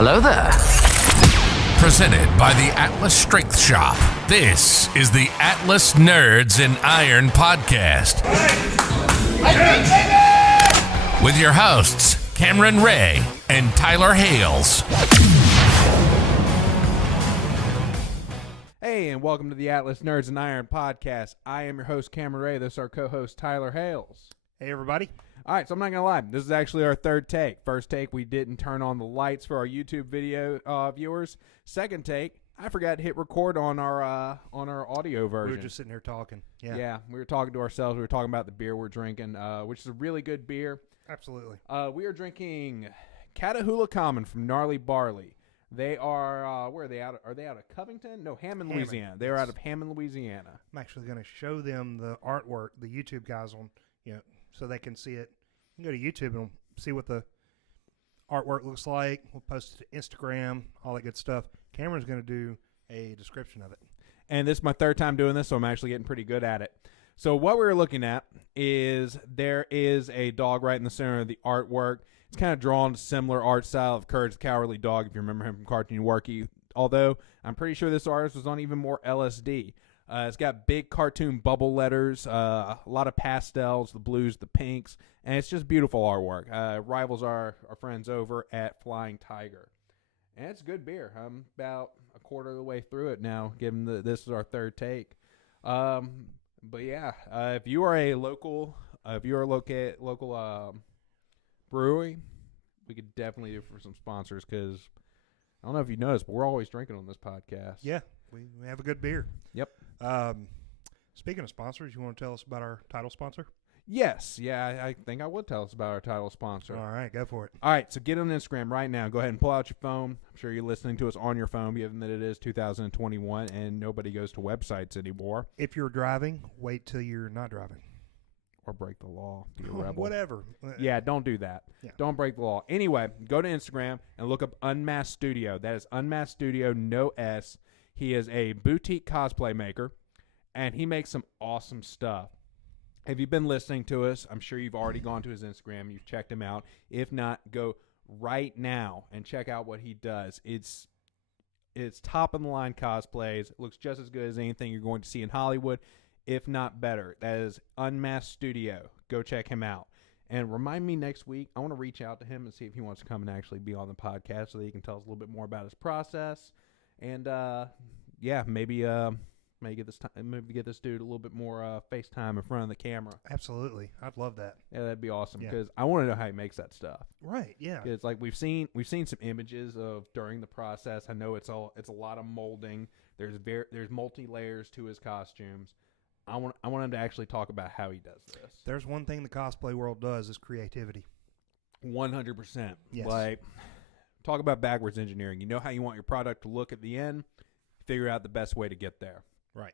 Hello there. Presented by the Atlas Strength Shop. This is the Atlas Nerds in Iron podcast. With your hosts, Cameron Ray and Tyler Hales. Hey, and welcome to the Atlas Nerds in Iron podcast. I am your host, Cameron Ray. This is our co-host, Tyler Hales. Hey, everybody. All right, so I'm not going to lie. This is actually our third take. First take, we didn't turn on the lights for our YouTube video viewers. Second take, I forgot to hit record on our audio version. We were just sitting here talking. Yeah, we were talking to ourselves. We were talking about the beer we're drinking, which is a really good beer. Absolutely. We are drinking Catahoula Common from Gnarly Barley. They are, where are they out? Are they out of Covington? No, Hammond, Louisiana. They are out of Hammond, Louisiana. I'm actually going to show them the artwork, the YouTube guys on, so they can see it. You can go to YouTube and see what the artwork looks like. We'll post it to Instagram, all that good stuff. Cameron's going to do a description of it. And this is my third time doing this, so I'm actually getting pretty good at it. So what we're looking at is there is a dog right in the center of the artwork. It's kind of drawn to similar art style of Courage the Cowardly Dog, if you remember him from Cartoon Worky. Although I'm pretty sure this artist was on even more LSD. It's got big cartoon bubble letters, a lot of pastels, the blues, the pinks, and it's just beautiful artwork. Rivals our friends over at Flying Tiger. And it's good beer. I'm about a quarter of the way through it now, given that this is our third take. But yeah, if you are a local brewery, we could definitely do for some sponsors because I don't know if you noticed, but we're always drinking on this podcast. Yeah, we have a good beer. Yep. Speaking of sponsors, you want to tell us about our title sponsor? Yes. Yeah, I think I would tell us about our title sponsor. All right, go for it. All right, so get on Instagram right now. Go ahead and pull out your phone. I'm sure you're listening to us on your phone, given that it is 2021 and nobody goes to websites anymore. If you're driving, wait till you're not driving. Or break the law. Be a rebel. Whatever. Yeah, don't do that. Yeah. Don't break the law. Anyway, go to Instagram and look up Unmasked Studio. That is Unmasked Studio, no S. He is a boutique cosplay maker, and he makes some awesome stuff. Have you been listening to us? I'm sure you've already gone to his Instagram. You've checked him out. If not, go right now and check out what he does. It's top-of-the-line cosplays. It looks just as good as anything you're going to see in Hollywood, if not better. That is Unmasked Studio. Go check him out. And remind me next week, I want to reach out to him and see if he wants to come and actually be on the podcast so that he can tell us a little bit more about his process. And, yeah, maybe get this dude a little bit more FaceTime in front of the camera. Absolutely. I'd love that. Yeah, that'd be awesome because I want to know how he makes that stuff. Right, yeah. Because like we've seen some images of during the process. I know it's a lot of molding. There's multi-layers to his costumes. I want him to actually talk about how he does this. There's one thing the cosplay world does is creativity. 100%. Yes. Like, talk about backwards engineering. You know how you want your product to look at the end. Figure out the best way to get there. Right.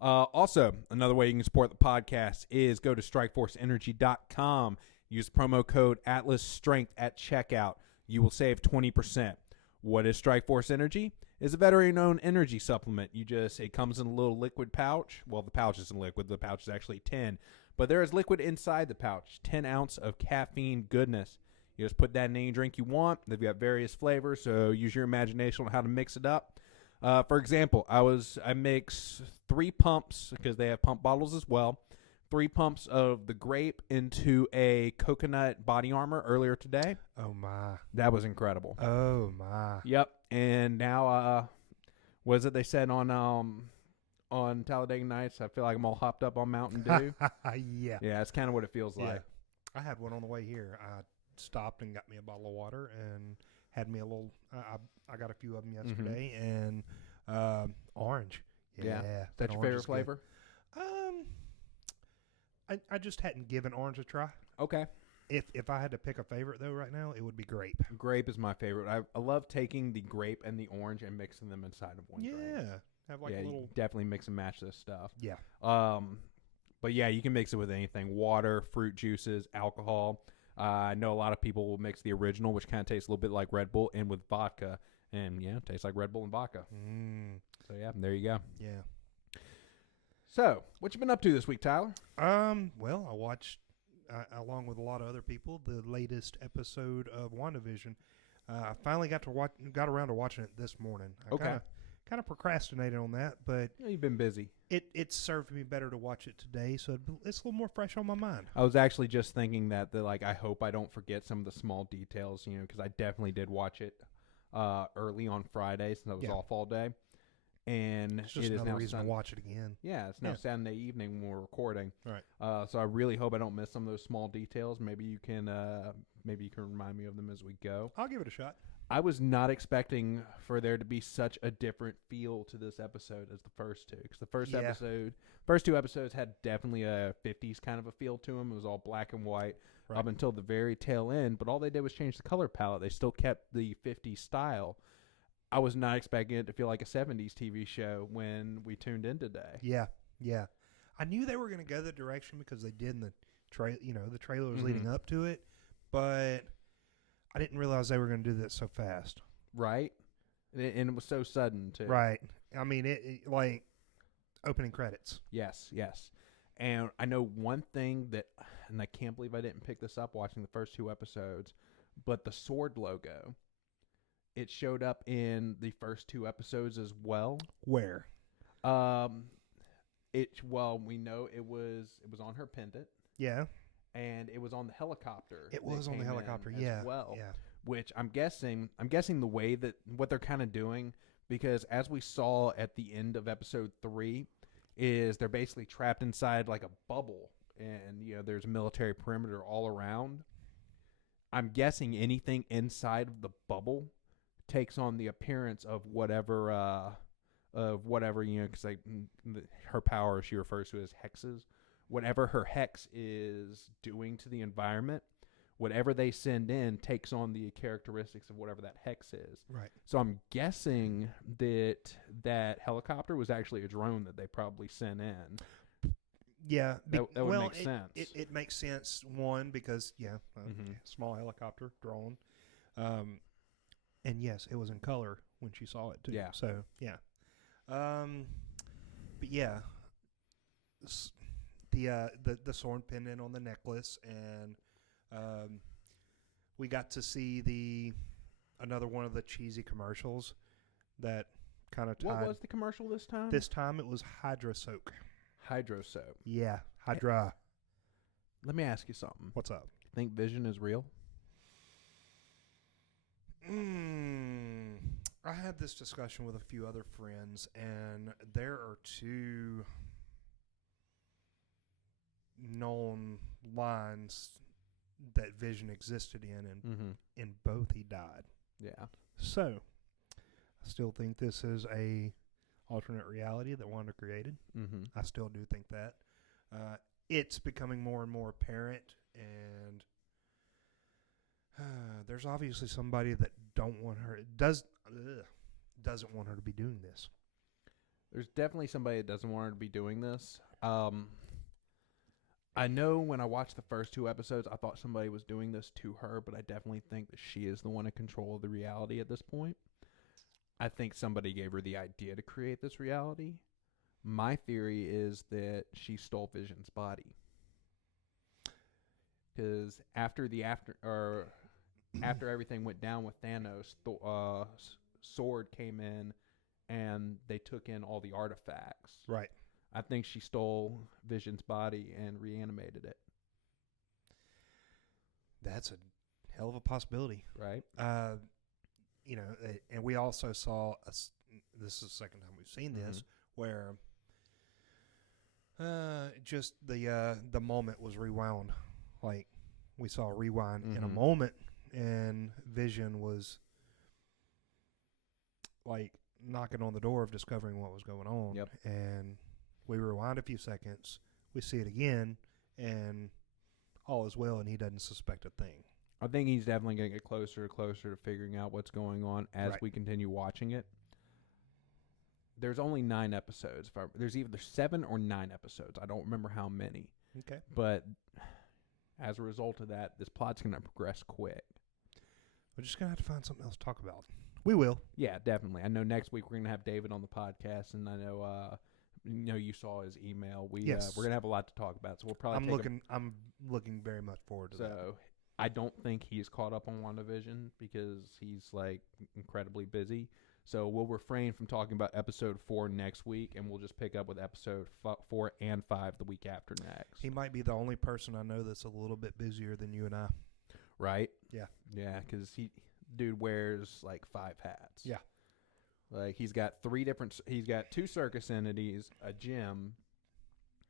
Also, another way you can support the podcast is go to strikeforceenergy.com. Use promo code ATLASSTRENGTH at checkout. You will save 20%. What is Strikeforce Energy? It's a veteran-owned energy supplement. It comes in a little liquid pouch. Well, the pouch isn't liquid. The pouch is actually 10. But there is liquid inside the pouch. 10 ounce of caffeine goodness. You just put that in any drink you want. They've got various flavors, so use your imagination on how to mix it up. For example, I mix 3 pumps, because they have pump bottles as well, 3 pumps of the grape into a coconut body armor earlier today. Oh, my. That was incredible. Oh, my. Yep. And now, what is it they said on Talladega Nights? I feel like I'm all hopped up on Mountain Dew. Yeah. Yeah, that's kind of what it feels like. I had one on the way here. I stopped and got me a bottle of water and had me a little I got a few of them yesterday, and orange. Yeah. That's your favorite flavor? I just hadn't given orange a try. Okay. If I had to pick a favorite, though, right now, it would be grape. Grape is my favorite. I love taking the grape and the orange and mixing them inside of one drink. Have like a little... you definitely mix and match this stuff. Yeah. But yeah, you can mix it with anything. Water, fruit juices, alcohol. I know a lot of people will mix the original, which kind of tastes a little bit like Red Bull, in with vodka. And, yeah, it tastes like Red Bull and vodka. So, yeah, there you go. Yeah. So, what you been up to this week, Tyler? Well, I watched, along with a lot of other people, the latest episode of WandaVision. I finally got around to watching it this morning. I kind of procrastinated on that, but Yeah, you've been busy. it served me better to watch it today, so it's a little more fresh on my mind. I was actually just thinking that like I hope I don't forget some of the small details, because I definitely did watch it early on Friday since I was off all day, and It's just it is another now reason to watch it again. Yeah, it's now Saturday evening when we're recording. Right. So I really hope I don't miss some of those small details. Maybe you can remind me of them as we go. I'll give it a shot. I was not expecting for there to be such a different feel to this episode as the first two. Because the first two episodes had definitely a 50s kind of a feel to them. It was all black and white up until the very tail end. But all they did was change the color palette. They still kept the 50s style. I was not expecting it to feel like a 70s TV show when we tuned in today. Yeah. I knew they were going to go that direction because they did in the the trailer was leading up to it, but I didn't realize they were going to do that so fast. Right? And it was so sudden, too. Right. I mean, it like opening credits. Yes. And I know one thing that, and I can't believe I didn't pick this up watching the first two episodes, but the sword logo, it showed up in the first two episodes as well. Where? We know it was on her pendant. Yeah. And it was on the helicopter. It was on the helicopter, as well. Yeah. Which I'm guessing the way that what they're kind of doing, because as we saw at the end of episode 3, is they're basically trapped inside like a bubble, and there's a military perimeter all around. I'm guessing anything inside of the bubble takes on the appearance of whatever because like her power she refers to as hexes. Whatever her hex is doing to the environment, whatever they send in takes on the characteristics of whatever that hex is. Right. So I'm guessing that helicopter was actually a drone that they probably sent in. Yeah. That would make sense. It makes sense, one, because, small helicopter, drone. And yes, it was in color when she saw it, too. Yeah. So, yeah. But, yeah. The sword pendant on the necklace, and we got to see another one of the cheesy commercials that kind of tied. What was the commercial this time? This time it was Hydra Soak. Hydro soap. Yeah, Hydra. Let me ask you something. What's up? Think Vision is real? I had this discussion with a few other friends, and there are two known lines that Vision existed in, and in both he died. Yeah. So, I still think this is a alternate reality that Wanda created. I still do think that. It's becoming more and more apparent, and there's obviously somebody that doesn't want her to be doing this. There's definitely somebody that doesn't want her to be doing this. I know when I watched the first two episodes, I thought somebody was doing this to her, but I definitely think that she is the one in control of the reality at this point. I think somebody gave her the idea to create this reality. My theory is that she stole Vision's body. Because after everything went down with Thanos, Sword came in and they took in all the artifacts. Right. I think she stole Vision's body and reanimated it. That's a hell of a possibility. Right. And we also saw, this is the second time we've seen this, where just the moment was rewound. Like, we saw a rewind in a moment, and Vision was, like, knocking on the door of discovering what was going on. Yep. And we rewind a few seconds, we see it again, and all is well, and he doesn't suspect a thing. I think he's definitely going to get closer and closer to figuring out what's going on as we continue watching it. There's only 9 episodes. There's either 7 or 9 episodes. I don't remember how many. Okay. But as a result of that, this plot's going to progress quick. We're just going to have to find something else to talk about. We will. Yeah, definitely. I know next week we're going to have David on the podcast, and I know you saw his email. We're going to have a lot to talk about, so we'll probably I'm looking very much forward to that. So I don't think he's caught up on WandaVision because he's like incredibly busy. So we'll refrain from talking about episode 4 next week, and we'll just pick up with episode 4 and 5 the week after next. He might be the only person I know that's a little bit busier than you and I. Right? Yeah. Yeah, because dude wears like 5 hats. Yeah. Like he's got 2 circus entities, a gym.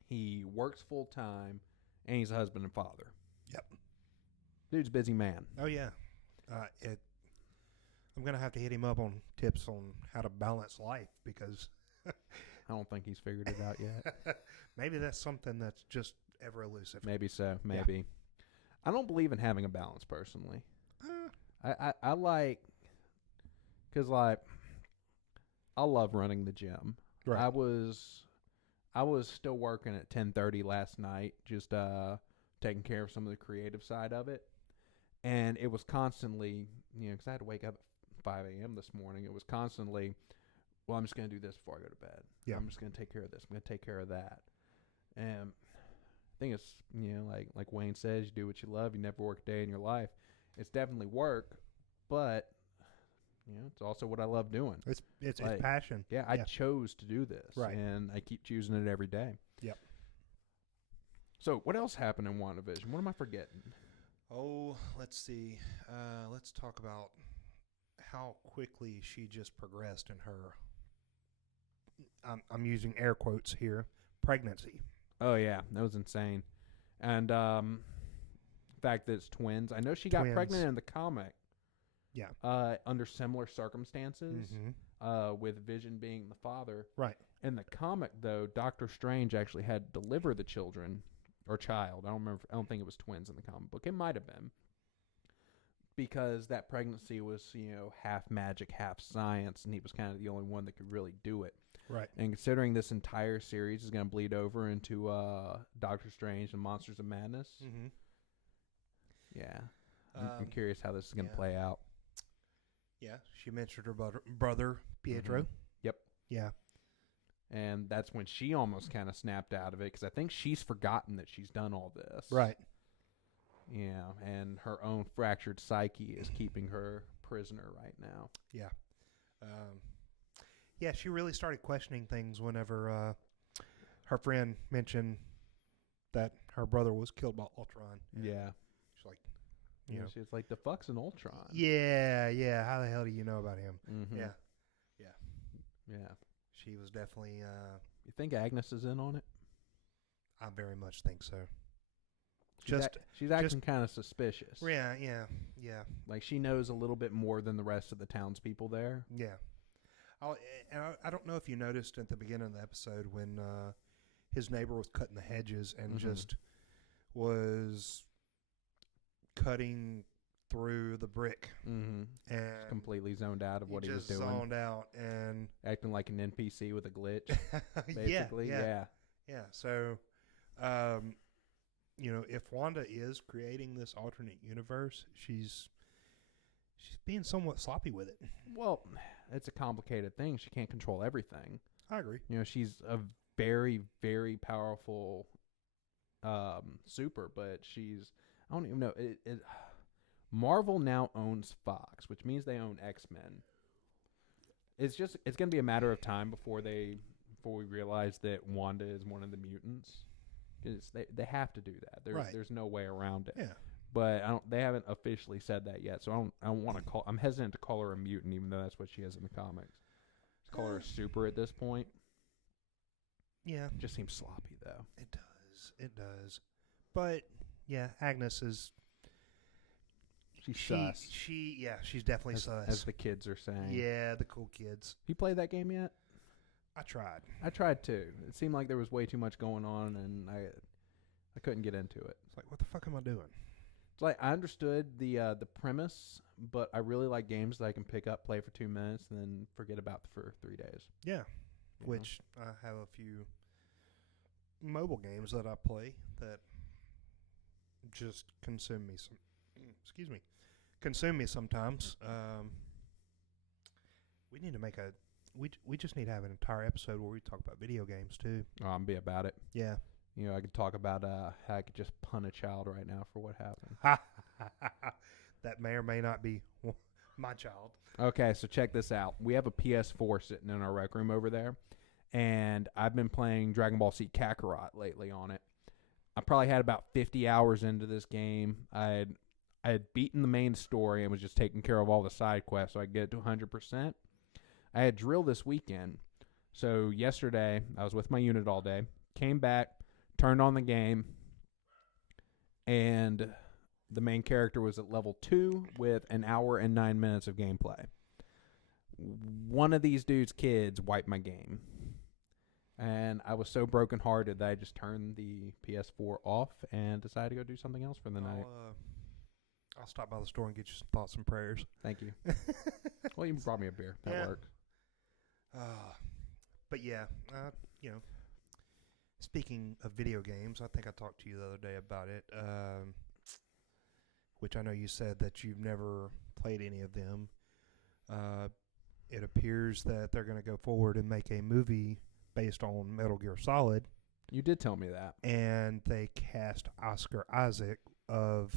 He works full time, and he's a husband and father. Yep. Dude's a busy man. Oh yeah. I'm gonna have to hit him up on tips on how to balance life because I don't think he's figured it out yet. Maybe that's something that's just ever elusive. Maybe so. Maybe. Yeah. I don't believe in having a balance personally. I like, because like I love running the gym. Right. I was still working at 10:30 last night, just taking care of some of the creative side of it, and it was constantly, because I had to wake up at 5 a.m. this morning. It was constantly, well, I'm just going to do this before I go to bed. Yeah. I'm just going to take care of this. I'm going to take care of that. And I think it's, like Wayne says, you do what you love. You never work a day in your life. It's definitely work, but it's also what I love doing. It's passion. Yeah, I chose to do this, right, and I keep choosing it every day. Yep. So what else happened in WandaVision? What am I forgetting? Oh, let's see. Let's talk about how quickly she just progressed in her. I'm using air quotes here. Pregnancy. Oh yeah, that was insane, and the fact that it's twins. I know she got pregnant in the comic. Yeah. Under similar circumstances, with Vision being the father. Right. In the comic, though, Doctor Strange actually had to deliver the children or child. I don't think it was twins in the comic book. It might have been, because that pregnancy was half magic, half science, and he was kind of the only one that could really do it. Right. And considering this entire series is going to bleed over into Doctor Strange and Monsters of Madness, yeah, I'm curious how this is going to play out. Yeah, she mentioned her brother Pietro. Yep. Yeah. And that's when she almost kind of snapped out of it, because I think she's forgotten that she's done all this. Right. Yeah, and her own fractured psyche is keeping her prisoner right now. Yeah. Yeah, she really started questioning things whenever her friend mentioned that her brother was killed by Ultron. Yeah. She's like, she's like, the fuck's an Ultron? Yeah. How the hell do you know about him? Mm-hmm. Yeah. She was definitely. You think Agnes is in on it? I very much think so. She's acting kind of suspicious. Yeah. Like she knows a little bit more than the rest of the townspeople there. Yeah. I don't know if you noticed at the beginning of the episode when his neighbor was cutting the hedges and just was cutting through the brick, and just completely zoned out of what he was doing. Zoned out and acting like an NPC with a glitch, basically. Yeah. So, if Wanda is creating this alternate universe, she's being somewhat sloppy with it. Well, it's a complicated thing. She can't control everything. I agree. She's a very, very powerful super, but I don't even know. Marvel now owns Fox, which means they own X-Men. It's going to be a matter of time before we realize that Wanda is one of the mutants. Because they have to do that. There's no way around it. Yeah. But they haven't officially said that yet, so I don't want to I'm hesitant to call her a mutant, even though that's what she is in the comics. Just call her a super at this point. Yeah. It just seems sloppy, though. It does. But yeah, Agnes is. She's sus. She's definitely sus. As the kids are saying. Yeah, the cool kids. You played that game yet? I tried. I tried too. It seemed like there was way too much going on, and I couldn't get into it. It's like, what the fuck am I doing? It's like I understood the premise, but I really like games that I can pick up, play for 2 minutes, and then forget about for 3 days. Yeah, which I have a few mobile games that I play that just consume me sometimes. We need to make we just need to have an entire episode where we talk about video games too. Oh, I'm be about it. Yeah. I could talk about how I could just pun a child right now for what happened. That may or may not be my child. Okay, so check this out. We have a PS4 sitting in our rec room over there, and I've been playing Dragon Ball Z Kakarot lately on it. I probably had about 50 hours into this game. I had beaten the main story and was just taking care of all the side quests so I could get it to 100%. I had drill this weekend. So yesterday, I was with my unit all day, came back, turned on the game, and the main character was at level 2 with an hour and 9 minutes of gameplay. One of these dude's kids wiped my game. And I was so brokenhearted that I just turned the PS4 off and decided to go do something else for the night. I'll stop by the store and get you some thoughts and prayers. Thank you. Well, you brought me a beer. That worked. But yeah, speaking of video games, I think I talked to you the other day about it, which I know you said that you've never played any of them. It appears that they're going to go forward and make a movie based on Metal Gear Solid. You did tell me that. And they cast Oscar Isaac of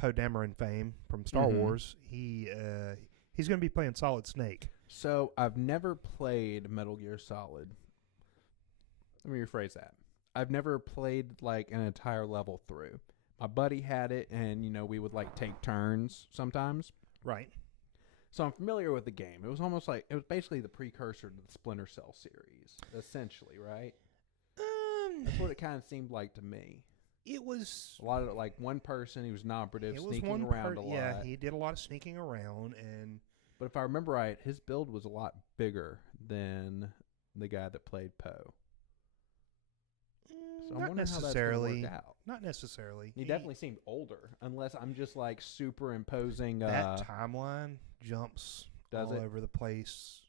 Poe Dameron fame from Star Wars. He's going to be playing Solid Snake. So I've never played Metal Gear Solid. Let me rephrase that. I've never played like an entire level through. My buddy had it, and we would like take turns sometimes. Right. So I'm familiar with the game. It was almost like it was basically the precursor to the Splinter Cell series, essentially, right? That's what it kind of seemed like to me. It was a lot of like one person. He was an operative, sneaking around a lot. Yeah, he did a lot of sneaking around, but if I remember right, his build was a lot bigger than the guy that played Poe. So I'm wondering how that's going to work out. Not necessarily. He definitely seemed older, unless I'm just like superimposing. That timeline jumps all over the place.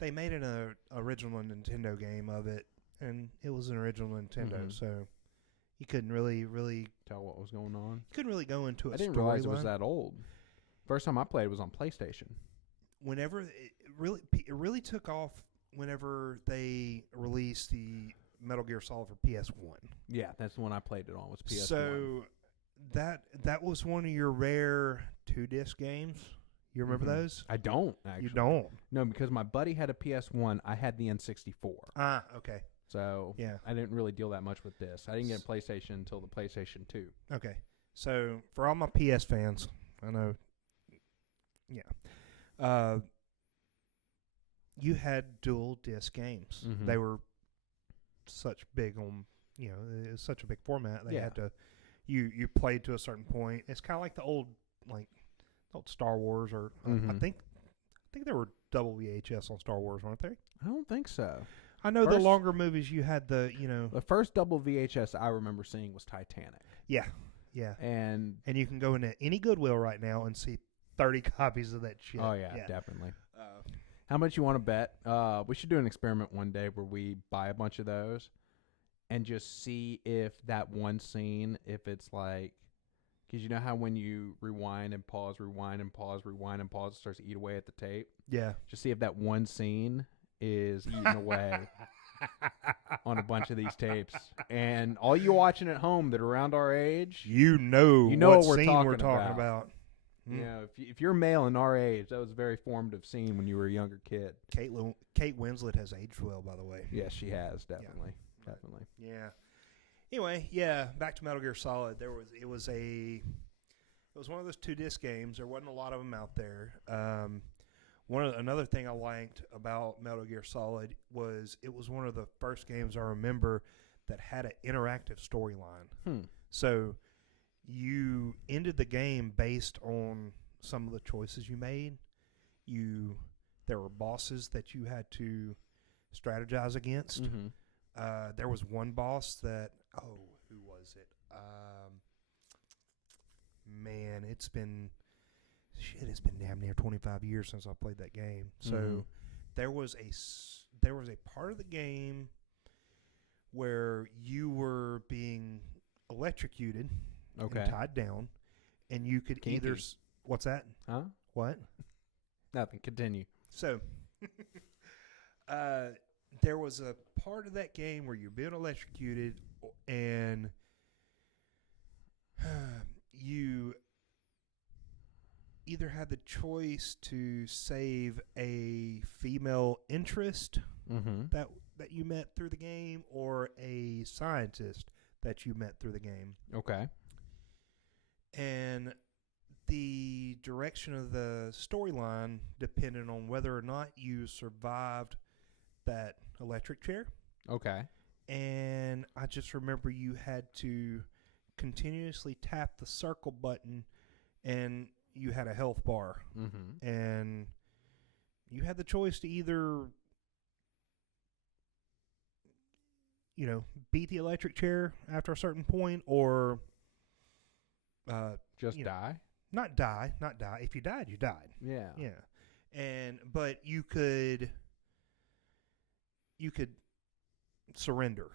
They made an original Nintendo game of it, and it was an original Nintendo, so you couldn't really tell what was going on. You couldn't really go into a storyline. I didn't realize it was that old. First time I played was on PlayStation. Whenever it really took off whenever they released the Metal Gear Solid for PS1. Yeah, that's the one I played it on, was PS1. So that was one of your rare 2-disc games. You remember those? I don't, actually. You don't? No, because my buddy had a PS1. I had the N64. Ah, okay. So yeah, I didn't really deal that much with this. I didn't get a PlayStation until the PlayStation 2. Okay. So for all my PS fans, I know, you had dual disc games. They were such big on, it was such a big format. They had to, you played to a certain point. It's kind of like the old Star Wars, or I think there were double VHS on Star Wars, weren't there? I don't think so. I know the longer movies you had the first double VHS I remember seeing was Titanic. Yeah. And you can go into any Goodwill right now and see 30 copies of that shit. Oh yeah. Definitely. How much you want to bet? We should do an experiment one day where we buy a bunch of those and just see if that one scene, if it's like, because you know how when you rewind and pause, it starts to eat away at the tape? Yeah. Just see if that one scene is eating away on a bunch of these tapes. And all you watching at home that are around our age, you know what we're talking about. You know, if you're male in our age, that was a very formative scene when you were a younger kid. Kate Winslet has aged well, by the way. Yes, she has, definitely. Yeah. Definitely. Yeah. Anyway, back to Metal Gear Solid. It was one of those 2-disc games. There wasn't a lot of them out there. Another thing I liked about Metal Gear Solid was it was one of the first games I remember that had an interactive storyline. So you ended the game based on some of the choices you made. There were bosses that you had to strategize against. There was one boss that, who was it? Man, it's been damn near 25 years since I played that game. So there was a part of the game where you were being electrocuted and tied down, and you could either what's that? Huh? What? Nothing. Continue. So there was a part of that game where you're being electrocuted, and You either had the choice to save a female interest that you met through the game, or a scientist that you met through the game. Okay. And the direction of the storyline depended on whether or not you survived that electric chair. Okay. And I just remember you had to continuously tap the circle button, and you had a health bar. And you had the choice to either, beat the electric chair after a certain point, or Just die? Not die. If you died, you died. Yeah. Yeah. But you could surrender.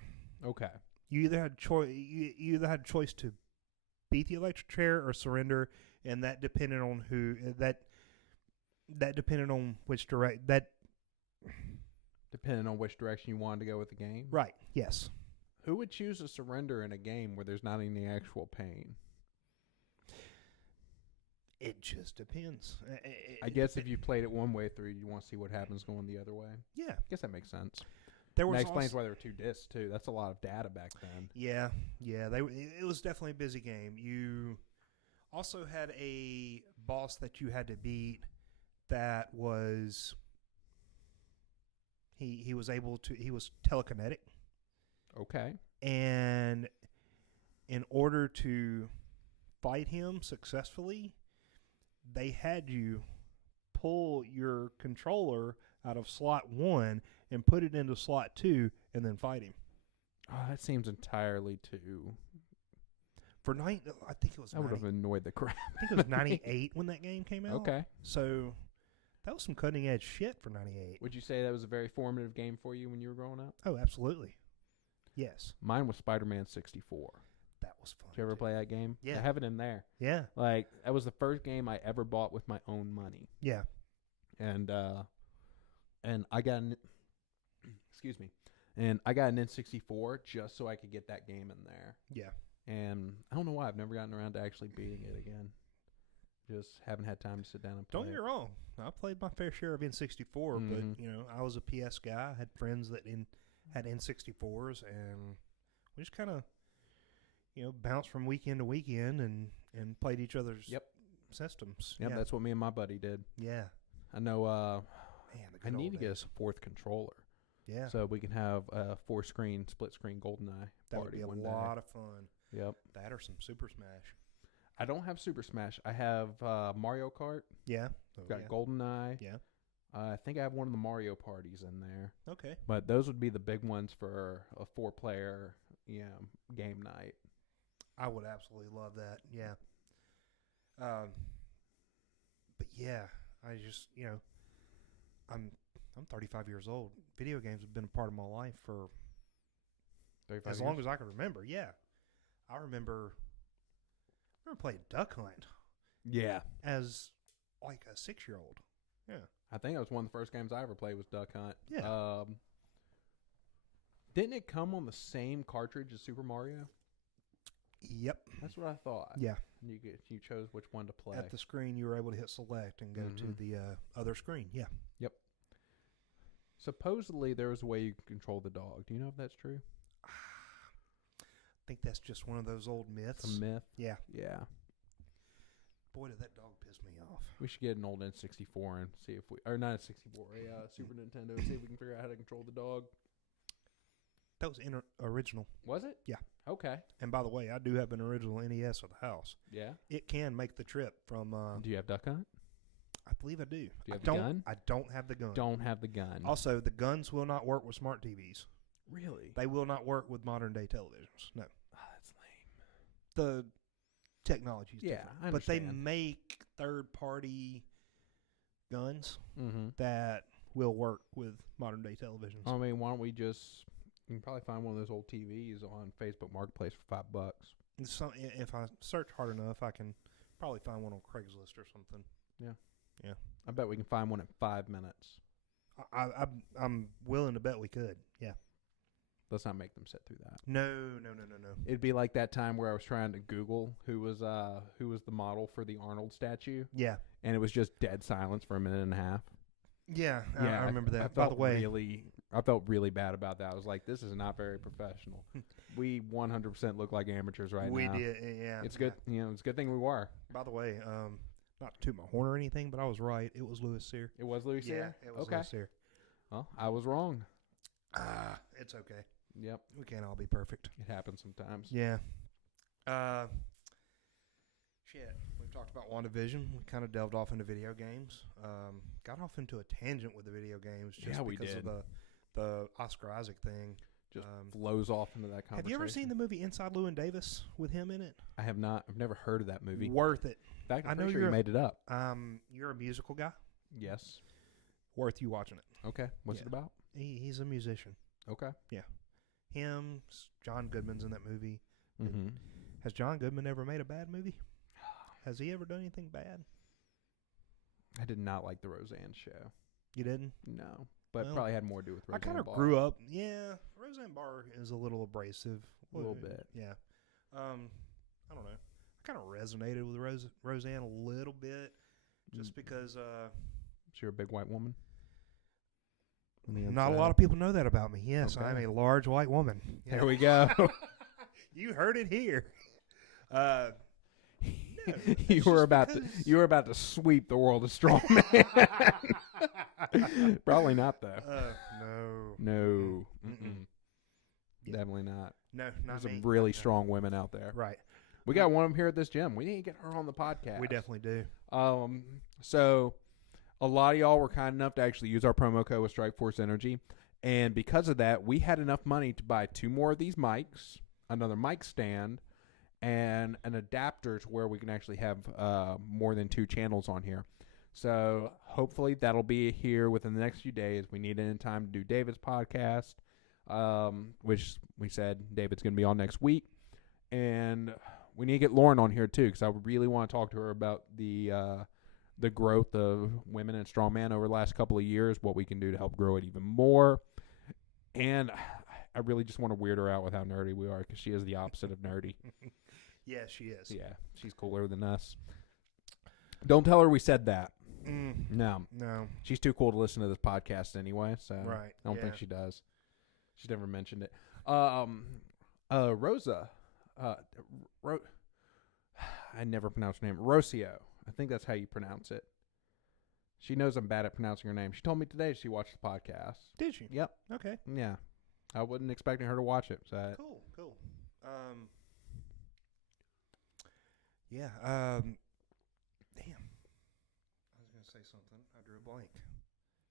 Okay. You either had a choice to beat the electric chair or surrender, and that depended on Depending on which direction you wanted to go with the game? Right. Yes. Who would choose to surrender in a game where there's not any actual pain? It just depends. I guess if you played it one way through, you want to see what happens going the other way. Yeah. I guess that makes sense. That explains why there were 2 discs, too. That's a lot of data back then. Yeah. It was definitely a busy game. You also had a boss that you had to beat that was... He was telekinetic. Okay. And in order to fight him successfully, they had you pull your controller out of slot 1 and put it into slot 2 and then fight him. Oh, that seems entirely too... I think it was... That would have annoyed the crap. I think it was 98 when that game came out. Okay. So that was some cutting edge shit for 98. Would you say that was a very formative game for you when you were growing up? Oh, absolutely. Yes. Mine was Spider-Man 64. That was fun. Did you ever play that game? Yeah. I have it in there. Yeah. Like, that was the first game I ever bought with my own money. Yeah. And I got an... Excuse me. And I got an N64 just so I could get that game in there. Yeah. And I don't know why I've never gotten around to actually beating it again. Just haven't had time to sit down and play. Don't get me wrong. I played my fair share of N64, but I was a PS guy. I had friends that had N64s, and we just kind of bounced from weekend to weekend and played each other's systems. Yep, yeah. That's what me and my buddy did. Yeah. I know. Man, I need to get us a 4th controller. Yeah. So we can have a 4-screen, split-screen GoldenEye that would party be a one lot day. of fun. Yep. That or some Super Smash. I don't have Super Smash. I have Mario Kart. Yeah. I've got GoldenEye. Yeah. I think I have one of the Mario parties in there. Okay. But those would be the big ones for a 4-player, game night. I would absolutely love that. Yeah. But yeah, I just I'm 35 years old. Video games have been a part of my life for 35 as long as I can remember. Yeah. I remember playing Duck Hunt. Yeah. As like a 6-year-old. Yeah. I think that was one of the first games I ever played was Duck Hunt. Yeah. Didn't it come on the same cartridge as Super Mario? Yep. That's what I thought. Yeah. You chose which one to play. At the screen, you were able to hit select and go to the other screen. Yeah. Yep. Supposedly, there was a way you could control the dog. Do you know if that's true? I think that's just one of those old myths. It's a myth? Yeah. Yeah. Boy, did that dog piss me off. We should get an old N64 and see if we... Or not a 64, a Super Nintendo, see if we can figure out how to control the dog. That was original. Was it? Yeah. Okay. And by the way, I do have an original NES at the house. Yeah? It can make the trip from... Do you have Duck Hunt? I believe I do. Do you have the gun? I don't have the gun. Don't have the gun. Also, the guns will not work with smart TVs. Really? They will not work with modern day televisions. No. Oh, that's lame. The technology's different. I but they understand. make third-party guns that will work with modern day televisions. I mean, why don't we just... You can probably find one of those old TVs on Facebook Marketplace for $5. So if I search hard enough, I can probably find one on Craigslist or something. Yeah. Yeah. I bet we can find one in 5 minutes. I'm willing to bet we could. Yeah. Let's not make them sit through that. No. It'd be like that time where I was trying to Google who was the model for the Arnold statue, Yeah. and it was just dead silence for a minute and a half. Yeah, I remember that. I By the way, I felt really bad about that. I was like, this is not very professional. We 100% look like amateurs right now. we did, yeah. It's good. You know, it's a good thing we were. By the way, not to toot my horn or anything, but I was right. It was Louis Cyr. It was Louis Cyr? Yeah, it was Okay. Louis Cyr. Well, I was wrong. It's okay. Yep. We can't all be perfect. It happens sometimes. Yeah. Shit. We've talked about WandaVision. We kind of delved off into video games. Got off into a tangent with the video games just Yeah, we because did. of the Oscar Isaac thing. Just flows off into that conversation. Have you ever seen the movie Inside Llewyn Davis with him in it? I have not. I've never heard of that movie. Worth it. In fact, I I'm know pretty sure you're you made it up. You're a musical guy. Yes. Worth you watching it. Okay. What's Yeah. it about? He's a musician. Okay. Him, John Goodman's in that movie. Mm-hmm. Has John Goodman ever made a bad movie? Has he ever done anything bad? I did not like the Roseanne show. You didn't? No. But Well, probably had more to do with Roseanne I kind of Barr. grew up. Yeah, Roseanne Barr is a little abrasive. A little bit. Yeah. I don't know. I kind of resonated with Roseanne a little bit, just because. Is she a big white woman? Not a lot of people know that about me. Yes, Okay. I'm a large white woman. Yeah. There we go. You heard it here. No, you were about to sweep the world of strongman. Probably not though. No. No. Mm-mm. Yeah. Definitely not. No, not There's me. some really No. strong women out there. Right. We got one of them here at this gym. We need to get her on the podcast. We definitely do. So a lot of y'all were kind enough to actually use our promo code with Strikeforce Energy. And because of that, we had enough money to buy 2 more of these mics, another mic stand, and an adapter to where we can actually have more than 2 channels on here. So hopefully that'll be here within the next few days. We need it in time to do David's podcast, which we said David's going to be on next week. And we need to get Lauren on here too, because I really want to talk to her about the growth of women in strongman over the last couple of years, what we can do to help grow it even more. And I really just want to weird her out with how nerdy we are, because she is the opposite of nerdy. Yeah, she is. Yeah, she's cooler than us. Don't tell her we said that. No. She's too cool to listen to this podcast anyway, so Right. I don't think she does. She's never mentioned it. Rosa. I never pronounce her name. Rocio. I think that's how you pronounce it. She knows I'm bad at pronouncing her name. She told me today she watched the podcast. Did she? Yep. Okay. Yeah. I wasn't expecting her to watch it. So Cool. Yeah. Damn. I was gonna say something. I drew a blank.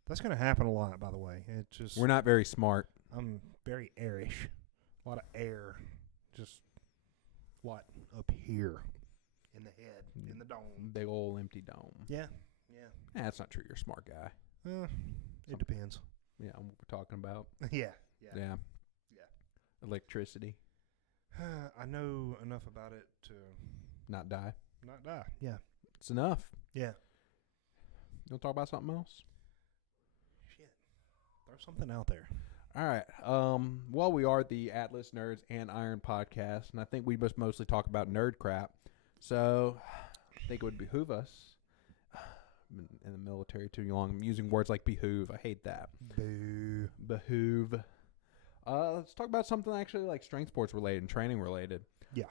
That's gonna happen a lot, by the way. It just we're not very smart. I'm very airish. A lot of air. Just what up here in the head, in the dome. Big old empty dome. Yeah. That's not true. You're a smart guy. It depends. Yeah, what we're talking about. Yeah. Electricity. I know enough about it to Not die. not die. Yeah. It's enough. Yeah. You want to talk about something else? Shit. Throw something out there. All right. Well, we are the Atlas Nerds and Iron podcast, and I think we must mostly talk about nerd crap. So I think it would behoove us. I've been in the military too long. I'm using words like behoove. I hate that. Boo. Behoove. Let's talk about something actually like strength sports related and training related. Yeah.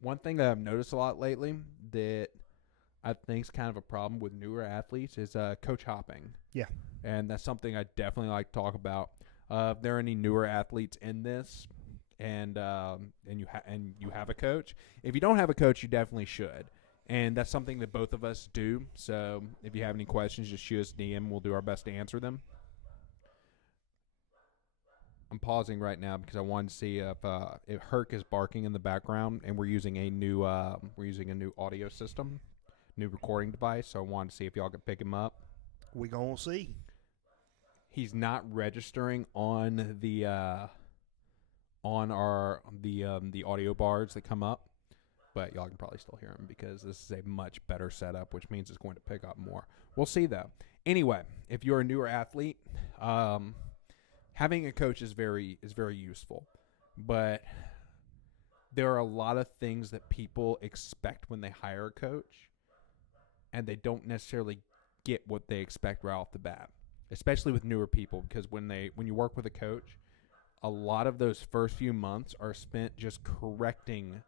One thing that I've noticed a lot lately that I think is kind of a problem with newer athletes is coach hopping. Yeah. And that's something I definitely like to talk about. If there are any newer athletes in this, and you have a coach, if you don't have a coach, you definitely should. And that's something that both of us do. So if you have any questions, just shoot us a DM. We'll do our best to answer them. I'm pausing right now because I wanted to see if Herc is barking in the background, and we're using a new audio system, new recording device. So I wanted to see if y'all could pick him up. We gonna see. He's not registering on the audio bars that come up, but y'all can probably still hear him because this is a much better setup, which means it's going to pick up more. We'll see though. Anyway, if you're a newer athlete, having a coach is very useful, but there are a lot of things that people expect when they hire a coach, and they don't necessarily get what they expect right off the bat, especially with newer people, because when you work with a coach, a lot of those first few months are spent just correcting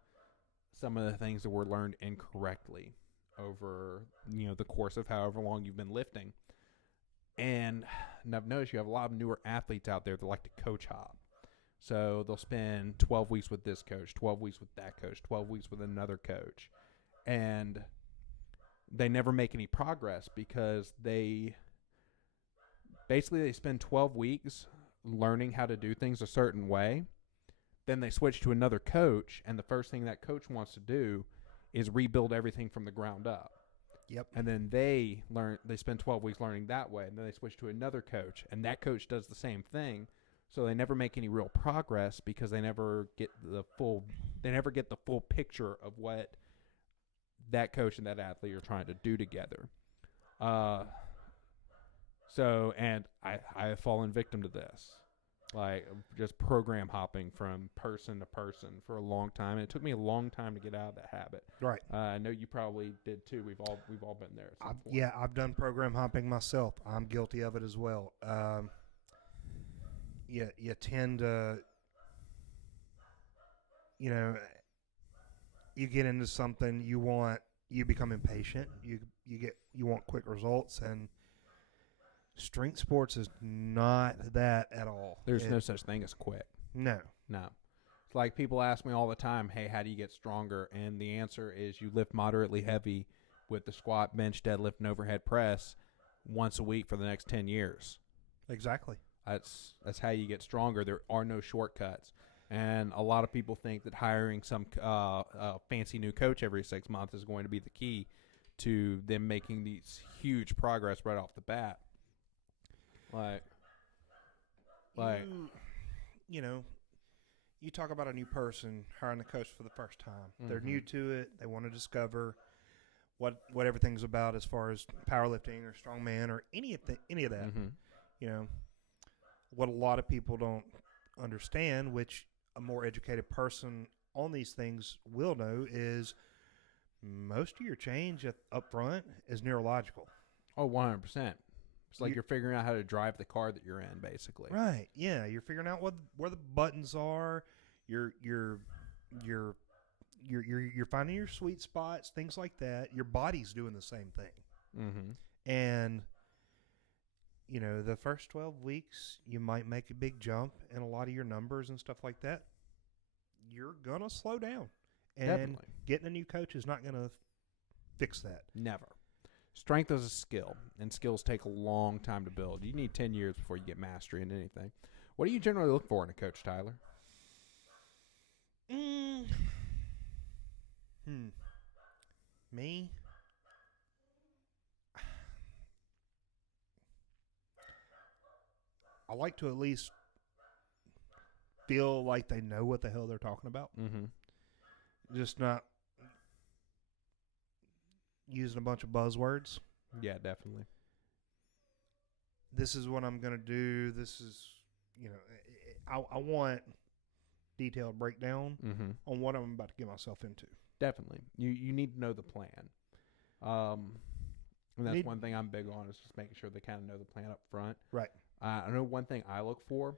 some of the things that were learned incorrectly over, the course of however long you've been lifting. And I've noticed you have a lot of newer athletes out there that like to coach hop. So they'll spend 12 weeks with this coach, 12 weeks with that coach, 12 weeks with another coach. And they never make any progress because they spend 12 weeks learning how to do things a certain way. Then they switch to another coach, and the first thing that coach wants to do is rebuild everything from the ground up. Yep. And then they spend 12 weeks learning that way, and then they switch to another coach, and that coach does the same thing. So they never make any real progress because they never get the full picture of what that coach and that athlete are trying to do together. And I have fallen victim to this, like just program hopping from person to person for a long time. And it took me a long time to get out of that habit. Right. I know you probably did too. We've all been there. At some point. Yeah, I've done program hopping myself. I'm guilty of it as well. You tend to, you get into something, you become impatient. You want quick results, and strength sports is not that at all. There's no such thing as quick. No. It's like people ask me all the time, hey, how do you get stronger? And the answer is you lift moderately heavy with the squat, bench, deadlift, and overhead press once a week for the next 10 years. Exactly. That's how you get stronger. There are no shortcuts. And a lot of people think that hiring some fancy new coach every 6 months is going to be the key to them making these huge progress right off the bat. You talk about a new person hiring a coach for the first time. Mm-hmm. They're new to it. They want to discover what everything's about as far as powerlifting or strongman or any of that. Mm-hmm. What a lot of people don't understand, which a more educated person on these things will know, is most of your change up front is neurological. Oh, 100%. It's like you're figuring out how to drive the car that you're in, basically. Right. Yeah, you're figuring out where the buttons are. You're finding your sweet spots, things like that. Your body's doing the same thing. Mm-hmm. And the first 12 weeks, you might make a big jump in a lot of your numbers and stuff like that. You're going to slow down. And Definitely. Getting a new coach is not going to fix that. Never. Strength is a skill, and skills take a long time to build. You need 10 years before you get mastery in anything. What do you generally look for in a coach, Tyler? Me? I like to at least feel like they know what the hell they're talking about. Mm-hmm. Just not using a bunch of buzzwords. Yeah, definitely. This is what I'm going to do. This is, I want detailed breakdown Mm-hmm. on what I'm about to get myself into. Definitely. You need to know the plan. And that's one thing I'm big on, is just making sure they kind of know the plan up front. Right. I know one thing I look for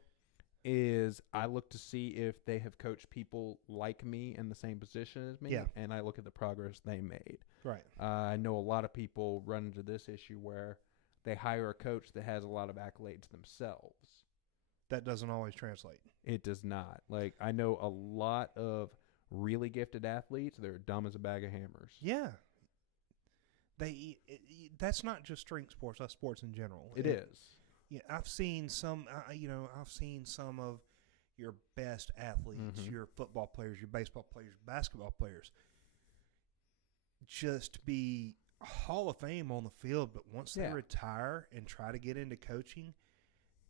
is I look to see if they have coached people like me in the same position as me, Yeah. and I look at the progress they made. Right. I know a lot of people run into this issue where they hire a coach that has a lot of accolades themselves. That doesn't always translate. It does not. Like, I know a lot of really gifted athletes, they're dumb as a bag of hammers. Yeah. That's not just strength sports, that's sports in general. It is. Yeah, I've seen some of your best athletes, Mm-hmm. your football players, your baseball players, basketball players, just be Hall of Fame on the field, but once they retire and try to get into coaching,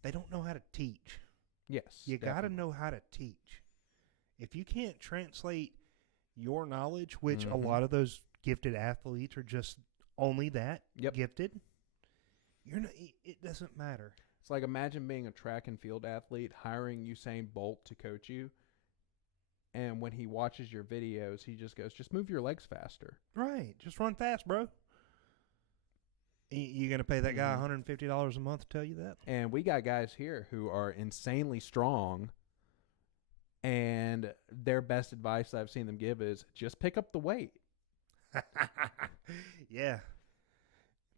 they don't know how to teach. Yes. You got to know how to teach. If you can't translate your knowledge, which Mm-hmm. a lot of those gifted athletes are just only that, gifted, it doesn't matter. It's like imagine being a track and field athlete, hiring Usain Bolt to coach you, and when he watches your videos, he just goes, "Just move your legs faster." Right. Just run fast, bro. You going to pay that guy $150 a month to tell you that? And we got guys here who are insanely strong, and their best advice I've seen them give is just pick up the weight. Yeah.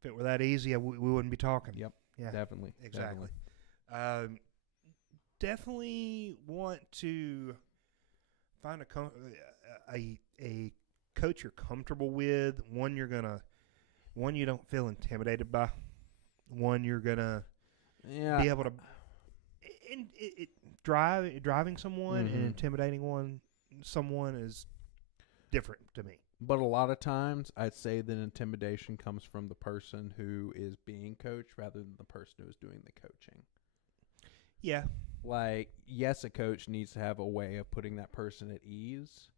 If it were that easy, we wouldn't be talking. Yep. Yeah. Definitely. Exactly. Definitely want to find a coach you're comfortable with, one you don't feel intimidated by, one you're gonna be able to. Driving someone and intimidating someone is different to me. But a lot of times, I'd say that intimidation comes from the person who is being coached rather than the person who is doing the coaching. Yeah. Like, yes, a coach needs to have a way of putting that person at ease.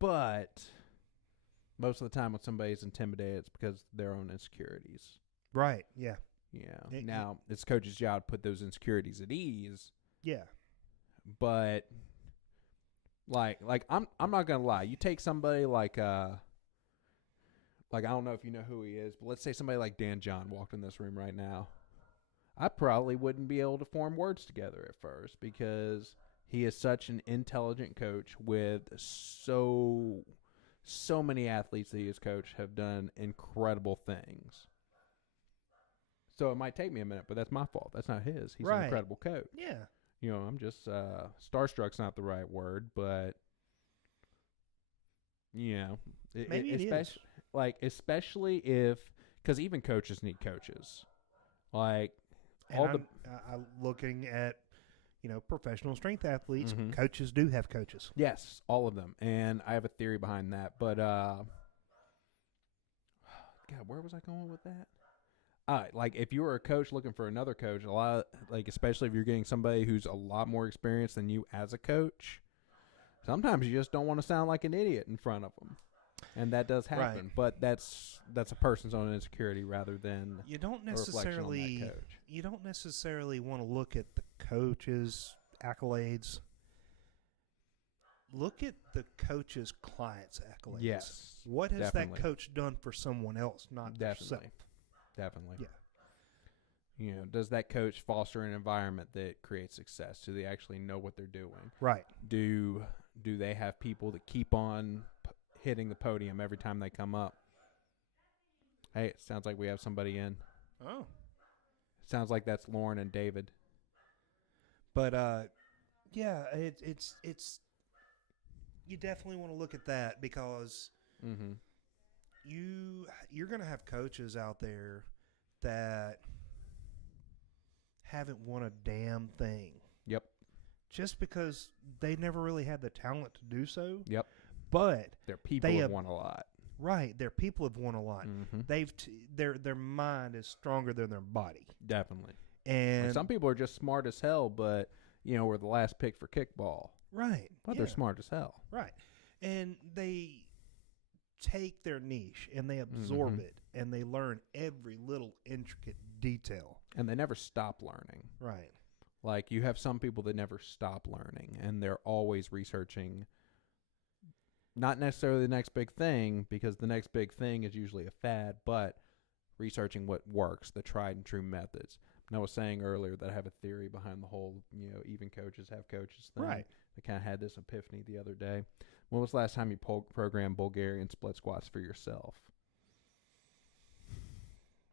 But most of the time when somebody's intimidated, it's because of their own insecurities. Right, yeah. Yeah. Now, it's coach's job to put those insecurities at ease. Yeah. But like I'm not gonna lie. You take somebody like I don't know if you know who he is, but let's say somebody like Dan John walked in this room right now. I probably wouldn't be able to form words together at first because he is such an intelligent coach with so many athletes that he has coached have done incredible things. So it might take me a minute, but that's my fault. That's not his. He's an incredible coach. Yeah. You know, I'm just starstruck's not the right word, but you know, maybe it is. Like especially if, because even coaches need coaches. Like and I'm looking at professional strength athletes. Coaches do have coaches. Yes, all of them, and I have a theory behind that. But God, where was I going with that? Like if you were a coach looking for another coach, a lot especially if you're getting somebody who's a lot more experienced than you as a coach, sometimes you just don't want to sound like an idiot in front of them, and that does happen. Right. But that's a person's own insecurity rather than you don't necessarily want to look at the coach's accolades. Look at the coach's client's accolades. Yes, what has definitely. that coach done for someone else, not yourself? Definitely. Yeah. You know, does that coach foster an environment that creates success? Do they actually know what they're doing? Right. Do they have people that keep on hitting the podium every time they come up? Hey, it sounds like we have somebody in. Oh. Sounds like that's Lauren and David. But yeah, it's you definitely want to look at that because you're going to have coaches out there that haven't won a damn thing. Yep. Just because they never really had the talent to do so. Yep. But their people have won a lot. Right. Their people have won a lot. They've their mind is stronger than their body. Definitely. And some people are just smart as hell, but were the last pick for kickball. Right. But they're smart as hell. Right. And they take their niche and they absorb it and they learn every little intricate detail. And they never stop learning. Right. Like you have some people that never stop learning and they're always researching not necessarily the next big thing because the next big thing is usually a fad, but researching what works, the tried and true methods. And I was saying earlier that I have a theory behind the whole, even coaches have coaches thing. Right. I kind of had this epiphany the other day. When was the last time you programmed Bulgarian split squats for yourself?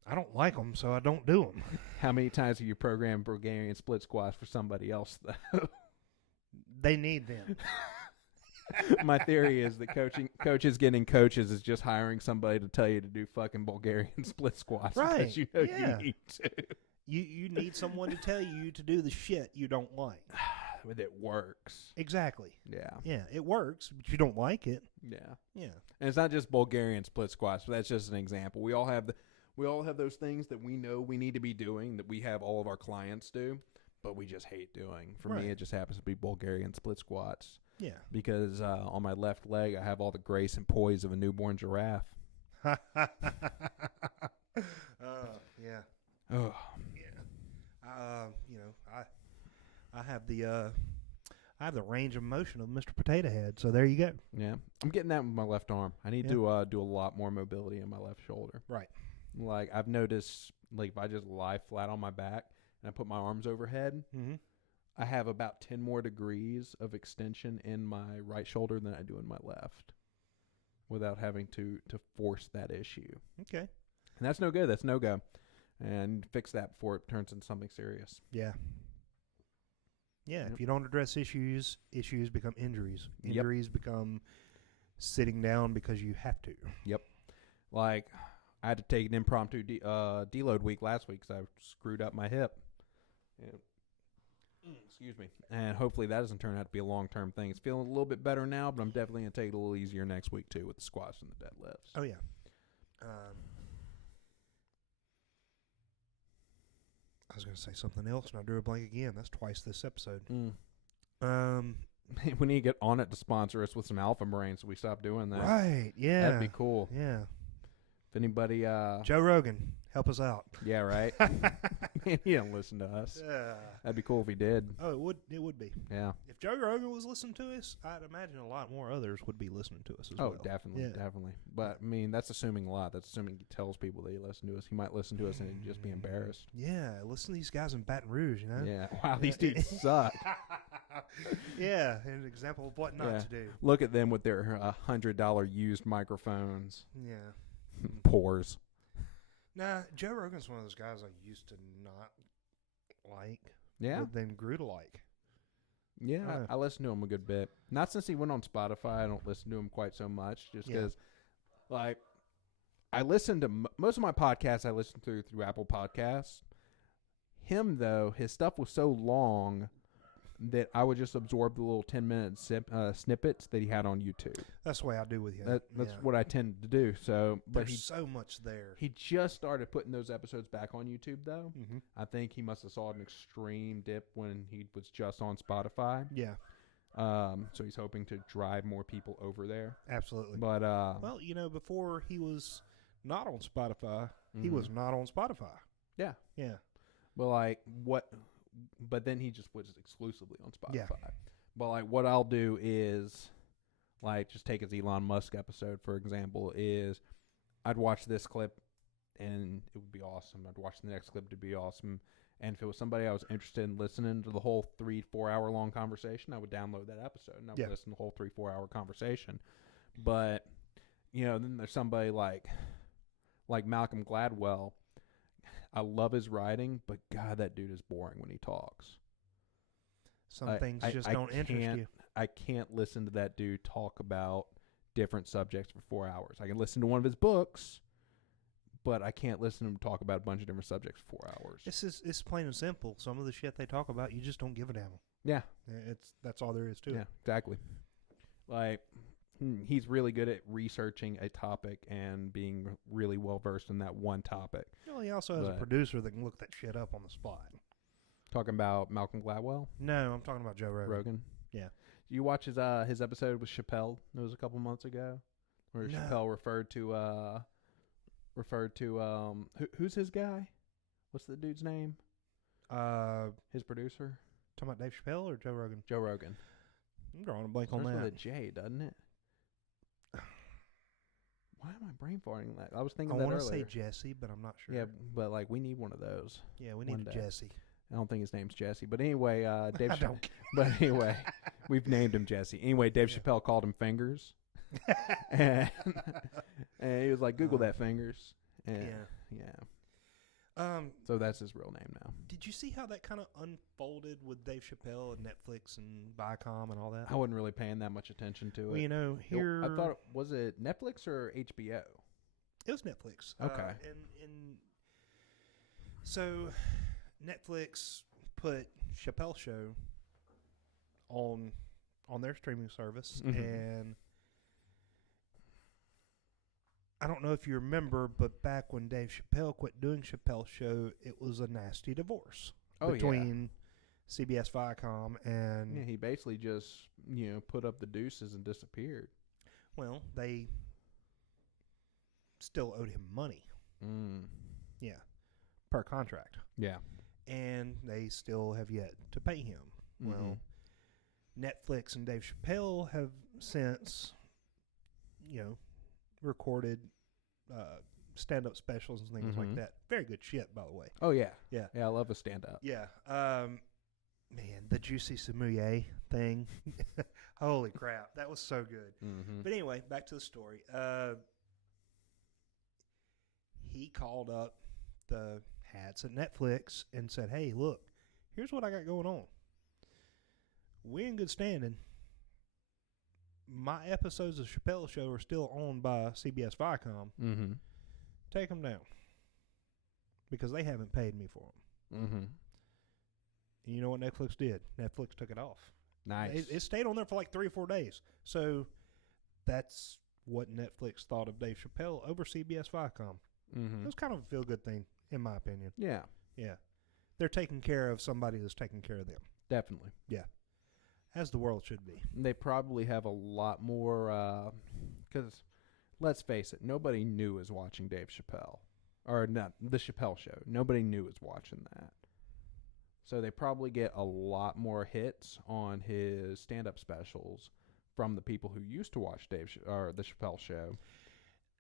I don't like them, so I don't do them. How many times have you programmed Bulgarian split squats for somebody else, though? They need them. My theory is that coaches getting coaches is just hiring somebody to tell you to do fucking Bulgarian split squats. Right. Because you need to. You need someone to tell you to do the shit you don't like. But it works. Exactly. Yeah. Yeah, it works, but you don't like it. Yeah. Yeah. And it's not just Bulgarian split squats, but that's just an example. We all have those things that we know we need to be doing that we have all of our clients do, but we just hate doing. For me, it just happens to be Bulgarian split squats. Yeah. Because on my left leg, I have all the grace and poise of a newborn giraffe. Yeah. Oh, Yeah. I have the range of motion of Mr. Potato Head. So there you go. yeah. I'm getting that with my left arm. I need to do a lot more mobility in my left shoulder. Right. Like I've noticed, like if I just lie flat on my back and I put my arms overhead, Mm-hmm. I have about 10 more degrees of extension in my right shoulder than I do in my left, without having to force that issue. Okay. And that's no good. That's no go. And fix that before it turns into something serious. Yeah. Yeah. Yep. If you don't address issues become injuries. Yep. Injuries become sitting down because you have to. Yep. Like I had to take an impromptu deload week last week because I screwed up my hip. Yeah. Excuse me. And hopefully that doesn't turn out to be a long-term thing. It's feeling a little bit better now, but I'm definitely going to take it a little easier next week, too, with the squats and the deadlifts. Oh, yeah. I was going to say something else, and I drew a blank again. That's twice this episode. We need to get on it to sponsor us with some Alpha Brain, so we stop doing that. Right, yeah. That'd be cool. Yeah. If anybody... Joe Rogan, help us out. Yeah, right? Man, he don't listen to us. Yeah. That'd be cool if he did. Oh, it would be. Yeah. If Joe Rogan was listening to us, I'd imagine a lot more others would be listening to us as well. Oh, definitely, Yeah. definitely. But, I mean, that's assuming a lot. That's assuming he tells people that he listens to us. He might listen to us and he'd just be embarrassed. Yeah, listen to these guys in Baton Rouge, you know? Yeah. Wow, these dudes suck. Yeah, an example of what not Yeah. to do. Look at them with their $100 used microphones. Yeah. Pores. Nah, Joe Rogan's one of those guys I used to not like, Yeah. but then grew to like. Yeah, I listen to him a good bit. Not since he went on Spotify. I don't listen to him quite so much, just Yeah. because, like, I listen to most of my podcasts. I listen through Apple Podcasts. Him though, his stuff was so long that I would just absorb the little 10-minute snippets that he had on YouTube. That's the way I do with you. That's Yeah. what I tend to do. So, but There's so much there. he just started putting those episodes back on YouTube though. Mm-hmm. I think he must have saw an extreme dip when he was just on Spotify. Yeah, So he's hoping to drive more people over there. absolutely. But Well, before he was not on Spotify, he was not on Spotify. Yeah. Yeah. But like what? But then he just was exclusively on Spotify. Yeah. But like what I'll do is, like, just take his Elon Musk episode for example. Is I'd watch this clip and it would be awesome. I'd watch the next clip to be awesome. And if it was somebody I was interested in listening to the whole 3-4 hour long conversation, I would download that episode and I would listen to the whole 3-4 hour conversation. But then there's somebody like Malcolm Gladwell. I love his writing, but God, that dude is boring when he talks. Some things just don't interest you. I can't listen to that dude talk about different subjects for 4 hours. I can listen to one of his books, but I can't listen to him talk about a bunch of different subjects for 4 hours. It's plain and simple. Some of the shit they talk about, you just don't give a damn. Yeah. That's all there is to it. Yeah, exactly. Like, he's really good at researching a topic and being really well versed in that one topic. Well, he also has a producer that can look that shit up on the spot. Talking about Malcolm Gladwell? No, I'm talking about Joe Rogan. Yeah. You watch his episode with Chappelle? It was a couple months ago, where Chappelle referred to who's his guy? What's the dude's name? His producer? Talking about Dave Chappelle or Joe Rogan? Joe Rogan. I'm drawing a blank on Starts that. with a J, doesn't it? Why am I brain farting that? I was thinking I that want to earlier. say Jesse, but I'm not sure. Yeah, but like we need one of those. Yeah, we need a Jesse. I don't think his name's Jesse, but anyway, Dave. I don't care. But anyway, we've named him Jesse. Anyway, Dave Chappelle called him Fingers, and he was like, "Google that Fingers." And, yeah. So that's his real name now. Did you see how that kind of unfolded with Dave Chappelle and Netflix and Viacom and all that? I wasn't really paying that much attention to it. Well, here I thought was it Netflix or HBO? It was Netflix. Okay. And so Netflix put Chappelle Show on their streaming service, and I don't know if you remember, but back when Dave Chappelle quit doing Chappelle Show, it was a nasty divorce between CBS Viacom and... Yeah, he basically just, put up the deuces and disappeared. Well, they still owed him money. Yeah, per contract. Yeah. And they still have yet to pay him. Mm-hmm. Well, Netflix and Dave Chappelle have since, recorded stand-up specials and things like that. Very good shit, by the way. Oh, yeah. Yeah. Yeah, I love a stand-up. Yeah. Man, the Juicy Samouye thing. Holy crap. That was so good. Mm-hmm. But anyway, back to the story. He called up the hats at Netflix and said, hey, look, here's what I got going on. We're in good standing. My episodes of Chappelle's Show are still owned by CBS Viacom. Mm-hmm. Take them down. Because they haven't paid me for them. Mm-hmm. And you know what Netflix did? Netflix took it off. Nice. It stayed on there for like 3 or 4 days. So that's what Netflix thought of Dave Chappelle over CBS Viacom. Mm-hmm. It was kind of a feel-good thing, in my opinion. Yeah. Yeah. They're taking care of somebody that's taking care of them. Definitely. Yeah. As the world should be. They probably have a lot more, because let's face it, nobody new is watching Dave Chappelle. Or not, the Chappelle Show. Nobody new is watching that. So they probably get a lot more hits on his stand-up specials from the people who used to watch the Chappelle Show.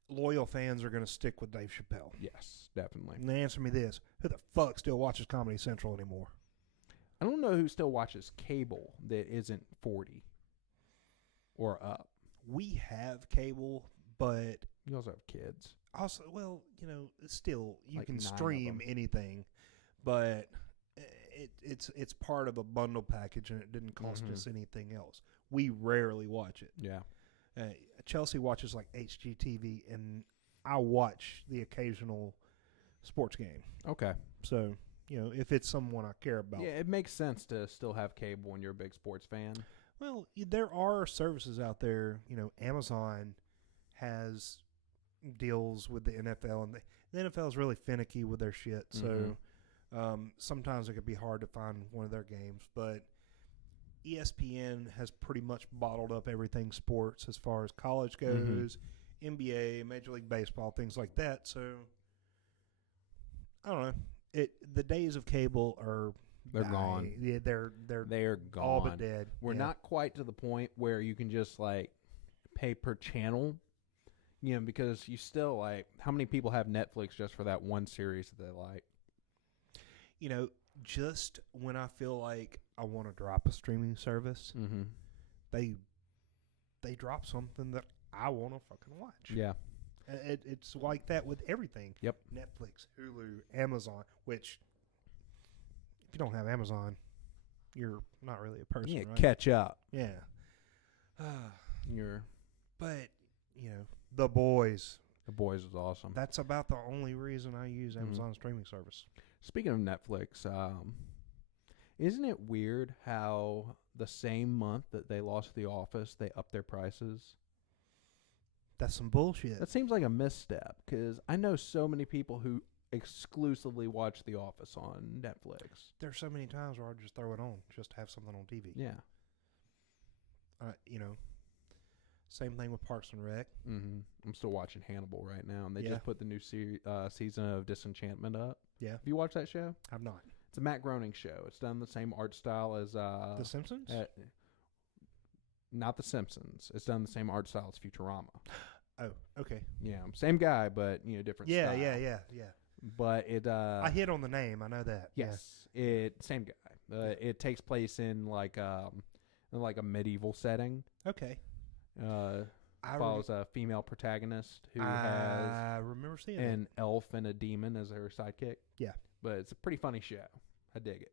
Loyal fans are going to stick with Dave Chappelle. Yes, definitely. And answer me this. Who the fuck still watches Comedy Central anymore? I don't know who still watches cable that isn't 40 or up. We have cable, but You also have kids. also, well, still, you Like can 9 of stream them. anything, but it's part of a bundle package, and it didn't cost us anything else. We rarely watch it. Yeah. Chelsea watches like HGTV, and I watch the occasional sports game. Okay. So, if it's someone I care about. Yeah, it makes sense to still have cable when you're a big sports fan. Well, there are services out there. Amazon has deals with the NFL, and the NFL is really finicky with their shit. So sometimes it could be hard to find one of their games. But ESPN has pretty much bottled up everything sports as far as college goes, NBA, Major League Baseball, things like that. So I don't know. The days of cable are They're gone. Yeah, they're gone. all but dead. We're not quite to the point where you can just pay per channel, because you still how many people have Netflix just for that one series that they like? Just when I feel like I want to drop a streaming service, they drop something that I want to fucking watch. Yeah. It's like that with everything. Yep. Netflix, Hulu, Amazon, which if you don't have Amazon, you're not really a person, right? Catch up. Yeah. You're But, The Boys. The Boys is awesome. That's about the only reason I use Amazon streaming service. Speaking of Netflix, isn't it weird how the same month that they lost The Office, they upped their prices? That's some bullshit. That seems like a misstep, because I know so many people who exclusively watch The Office on Netflix. There's so many times where I just throw it on just to have something on TV. Yeah. Same thing with Parks and Rec. I'm still watching Hannibal right now, and they Yeah. just put the new season of Disenchantment up. Yeah. Have you watched that show? I've not. It's a Matt Groening show. It's done the same art style as The Simpsons? Not The Simpsons. It's done the same art style as Futurama. Oh, okay. Yeah, same guy, but different style. Yeah. But it I hit on the name. I know that. yes, same guy. It takes place in a medieval setting. Yeah. Okay. Follows a female protagonist who I has remember seeing it. an elf and a demon as her sidekick. Yeah. But it's a pretty funny show. I dig it.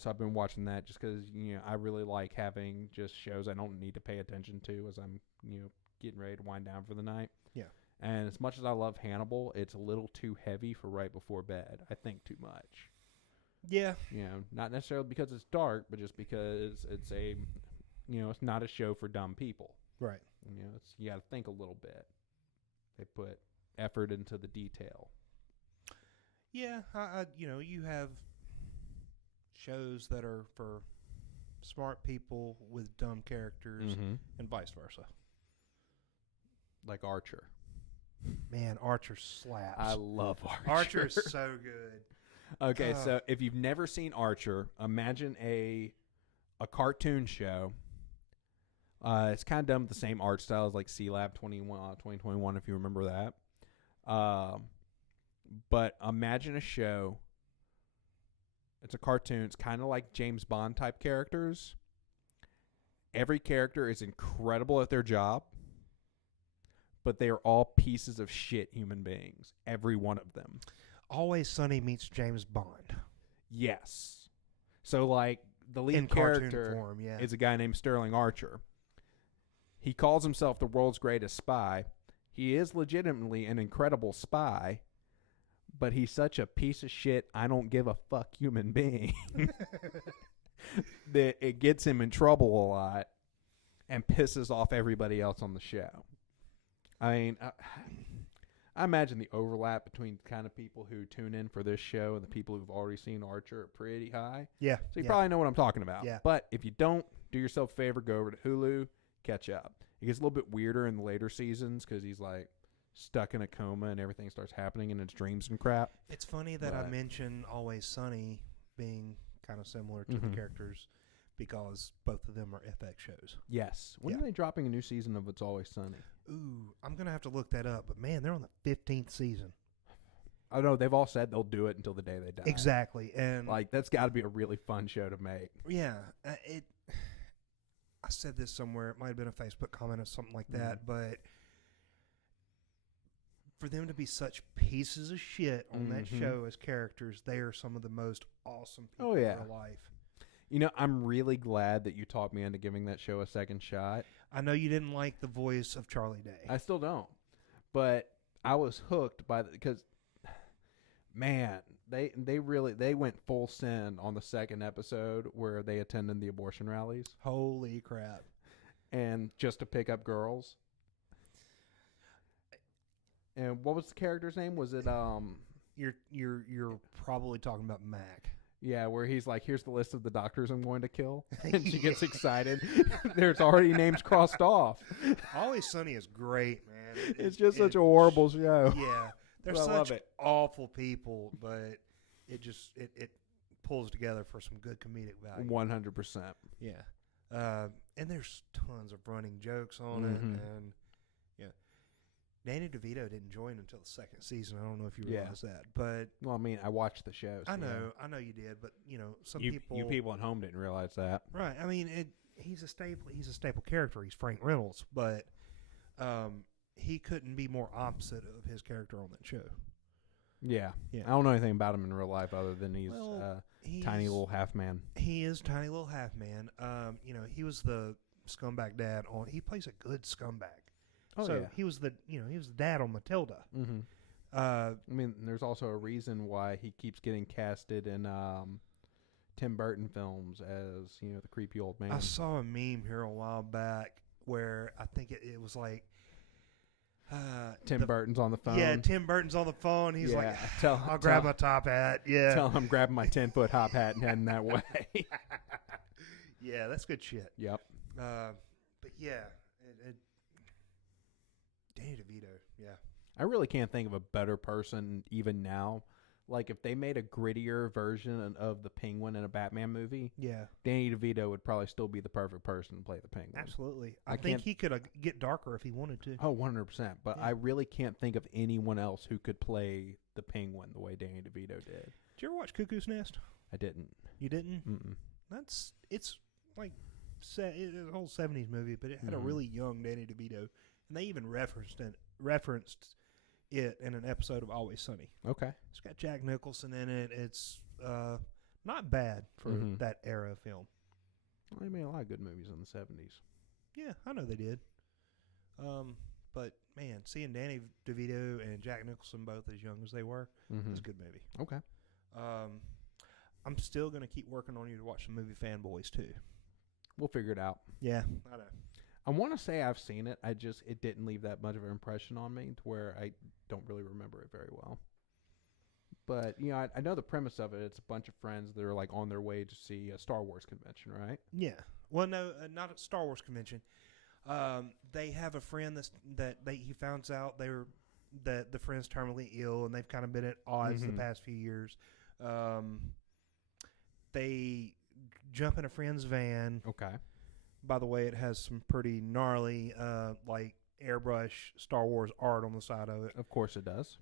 So I've been watching that just because I really like having just shows I don't need to pay attention to as I'm getting ready to wind down for the night. Yeah. And as much as I love Hannibal, it's a little too heavy for right before bed. I think too much. Yeah. Not necessarily because it's dark, but just because it's it's not a show for dumb people. Right. You got to think a little bit. They put effort into the detail. Yeah. You have shows that are for smart people with dumb characters and vice versa. Like Archer. Man, Archer slaps. I love Archer. Archer is so good. Okay, so if you've never seen Archer, imagine a cartoon show. It's kind of done with the same art style as like C-Lab 2021, if you remember that. But imagine a show. It's a cartoon. It's kind of like James Bond type characters. Every character is incredible at their job, but they are all pieces of shit human beings. Every one of them. Always Sunny meets James Bond. Yes. So, like, the lead In character cartoon form, yeah. is a guy named Sterling Archer. He calls himself the world's greatest spy. He is legitimately an incredible spy, but he's such a piece of shit, I don't give a fuck human being that it gets him in trouble a lot and pisses off everybody else on the show. I mean, I imagine the overlap between the kind of people who tune in for this show and the people who've already seen Archer are pretty high. Yeah. So you probably know what I'm talking about. Yeah. But if you don't, do yourself a favor, go over to Hulu, catch up. It gets a little bit weirder in the later seasons because he's like stuck in a coma and everything starts happening in his dreams and crap. It's funny that I mentioned Always Sunny being kind of similar to the characters because both of them are FX shows. Yes. When are they dropping a new season of It's Always Sunny? Ooh, I'm going to have to look that up. But, man, they're on the 15th season. I know they've all said they'll do it until the day they die. Exactly. And like, that's got to be a really fun show to make. Yeah. I said this somewhere. It might have been a Facebook comment or something like that. But for them to be such pieces of shit on that show as characters, they are some of the most awesome people in real life. You know, I'm really glad that you talked me into giving that show a second shot. I know you didn't like the voice of Charlie Day. I still don't. But I was hooked by because man, they went full send on the second episode where they attended the abortion rallies. Holy crap. And just to pick up girls. And what was the character's name? Was it You're probably talking about Mac. Yeah, where he's like, here's the list of the doctors I'm going to kill. And she gets excited. There's already names crossed off. Always Sunny is great, man. It's just such a horrible show. Yeah. They're such awful people, but it pulls together for some good comedic value. 100%. Yeah. And there's tons of running jokes on it. And yeah. Danny DeVito didn't join until the second season. I don't know if you realize that, but well, I mean, I watched the show. So I know you did, but some people, you people at home didn't realize that, right? I mean, he's a staple character. He's Frank Reynolds, but he couldn't be more opposite of his character on that show. Yeah. I don't know anything about him in real life other than he's tiny little half man. He is tiny little half man. He was the scumbag dad on. He plays a good scumbag. He was the dad on Matilda. I mean, there's also a reason why he keeps getting casted in Tim Burton films as the creepy old man. I saw a meme here a while back where I think it was like Tim Burton's on the phone. Yeah, Tim Burton's on the phone. He's like, I'll grab my top hat. Yeah, tell him I'm grabbing my 10-foot hop hat and heading that way. Yeah, that's good shit. Yep. But yeah. Danny DeVito, yeah. I really can't think of a better person even now. Like, if they made a grittier version of the Penguin in a Batman movie, Danny DeVito would probably still be the perfect person to play the Penguin. Absolutely. I think he could get darker if he wanted to. Oh, 100%. But I really can't think of anyone else who could play the Penguin the way Danny DeVito did. Did you ever watch Cuckoo's Nest? I didn't. You didn't? Mm-mm. It's like a whole 70s movie, but it had a really young Danny DeVito. And they even referenced it in an episode of Always Sunny. Okay. It's got Jack Nicholson in it. It's not bad for that era of film. Well, they made a lot of good movies in the 70s. Yeah, I know they did. But, man, seeing Danny DeVito and Jack Nicholson both as young as they were, was a good movie. Okay. I'm still going to keep working on you to watch the movie Fanboys, too. We'll figure it out. Yeah, I know. I want to say I've seen it. It didn't leave that much of an impression on me to where I don't really remember it very well. But, I know the premise of it. It's a bunch of friends that are like on their way to see a Star Wars convention, right? Yeah. Well, no, not a Star Wars convention. They have a friend that he finds out they're that the friend's terminally ill, and they've kind of been at odds the past few years. They jump in a friend's van. Okay. By the way, it has some pretty gnarly, like airbrush Star Wars art on the side of it. Of course it does.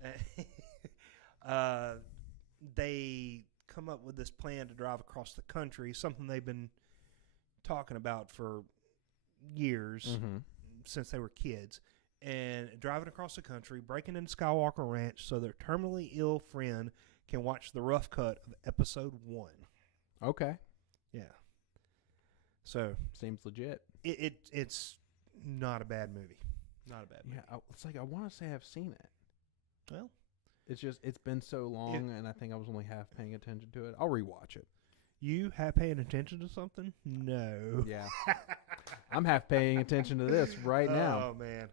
They come up with this plan to drive across the country, something they've been talking about for years since they were kids. And driving across the country, breaking into Skywalker Ranch so their terminally ill friend can watch the rough cut of episode 1. Okay. Yeah. So seems legit. It's not a bad movie. Not a bad movie. Yeah, it's like I want to say I've seen it. Well, it's just it's been so long, and I think I was only half paying attention to it. I'll rewatch it. You half paying attention to something? No. Yeah. I'm half paying attention to this right now. Oh man.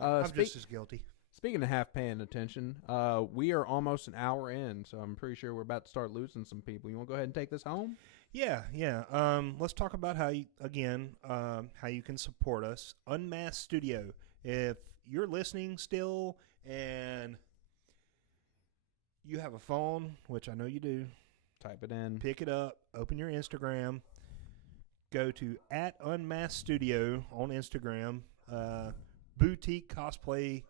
I'm just as guilty. Speaking of half paying attention, we are almost an hour in, so I'm pretty sure we're about to start losing some people. You want to go ahead and take this home? Yeah. Let's talk about how you can support us. Unmasked Studio. If you're listening still and you have a phone, which I know you do, type it in. Pick it up. Open your Instagram. Go to @UnmaskedStudio on Instagram. Boutique cosplay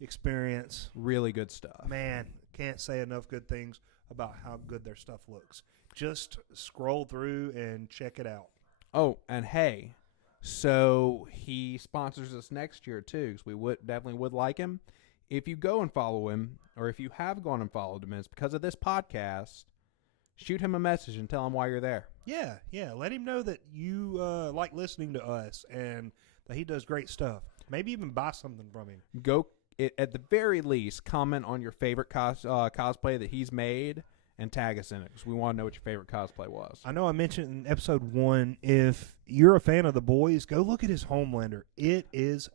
experience. Really good stuff. Man, can't say enough good things about how good their stuff looks. Just scroll through and check it out. Oh, and hey, so he sponsors us next year too, because we definitely would like him. If you go and follow him, or if you have gone and followed him, it's because of this podcast. Shoot him a message and tell him why you're there. Yeah. Let him know that you like listening to us and that he does great stuff. Maybe even buy something from him. Go at the very least, comment on your favorite cosplay that he's made and tag us in it, because we want to know what your favorite cosplay was. I know I mentioned in episode 1, if you're a fan of The Boys, go look at his Homelander. It is